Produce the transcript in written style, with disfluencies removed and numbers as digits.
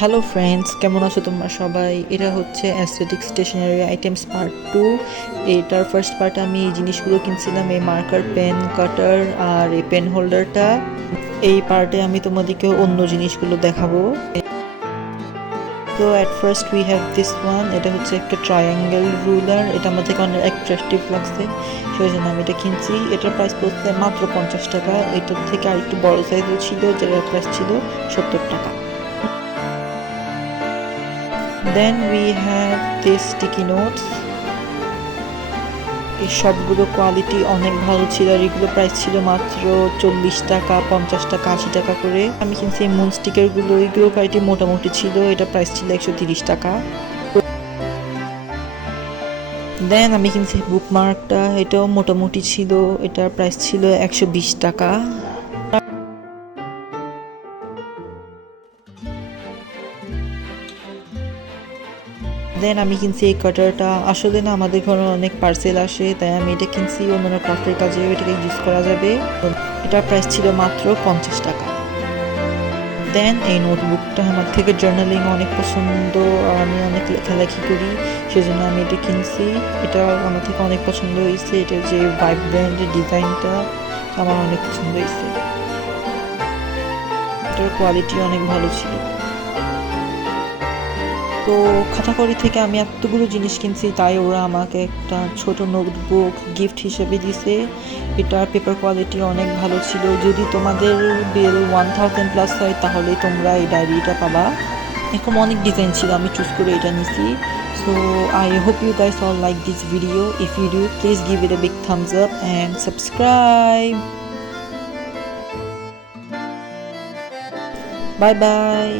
Hello friends, কেমন আছো তোমরা সবাই? এটা হচ্ছে অ্যাস্থেটিক স্টেশনারি আইটেমস পার্ট 2। এটার ফার্স্ট পার্টে আমি এই জিনিসগুলো কিনছিলাম, এই মার্কার, পেন, কাটার আর এই পেন হোল্ডারটা। এই পার্টে আমি তোমাদেরকে অন্য জিনিসগুলো দেখাবো। তো at first we have this one. এটা হচ্ছে একটা ট্রায়াঙ্গেল রুলার। এটা আমার থেকে অনেক অ্যাট্রাকটিভ লাগছে, সেই জন্য আমি এটা কিনছি। এটার প্রাইস পড়ছে মাত্র 50 টাকা। এটার থেকে আর একটু বড় সাইজের ছিল, যেটার প্রাইস ছিল 70 টাকা। Then we have this sticky notes. এই সবগুলো কোয়ালিটি অনেক ভালো ছিল আর এগুলো প্রাইস ছিল মাত্র 40 টাকা, 50 টাকা, 80 টাকা করে। আমি কিনছি এই মুন স্টিকারগুলো, এইগুলো কোয়ালিটি মোটামুটি ছিল। এটা প্রাইস ছিল 130 টাকা। দেন আমি কিনছি বুকমার্কটা, এটাও মোটামুটি ছিল। এটার প্রাইস ছিল 120 টাকা। দেন আমি কিনছি এই কাটারটা। আসলে না, আমাদের ঘরে অনেক পার্সেল আসে, তাই আমি এটা কিনছি। অন্যান্য ক্রাফটের কাজে এটাকে ইউজ করা যাবে। এটার প্রাইস ছিল মাত্র 50 টাকা। দেন এই নোটবুকটা, আমার থেকে জার্নালিং অনেক পছন্দ আর আমি অনেক লেখালেখি করি, সেজন্য আমি এটা কিনছি। এটা আমার থেকে অনেক পছন্দ হয়েছে। এটার যে ভাইব্রেন্ট ডিজাইনটা আমার অনেক পছন্দ হয়েছে। এটার কোয়ালিটি অনেক ভালো ছিল। তো খাতাকড়ি থেকে আমি এতগুলো জিনিস কিনছি, তাই ওরা আমাকে একটা ছোট নোটবুক গিফট হিসেবে দিছে। এটার পেপার কোয়ালিটি অনেক ভালো ছিল। যদি তোমাদের বিল 1000 প্লাস হয় তাহলে তোমরা এই ডায়েরিটা পাবা। এরকম অনেক ডিজাইন ছিল, আমি চুজ করে এটা নিছি। So I hope you guys all like this video. If you do, please give it a big thumbs up and subscribe. Bye by.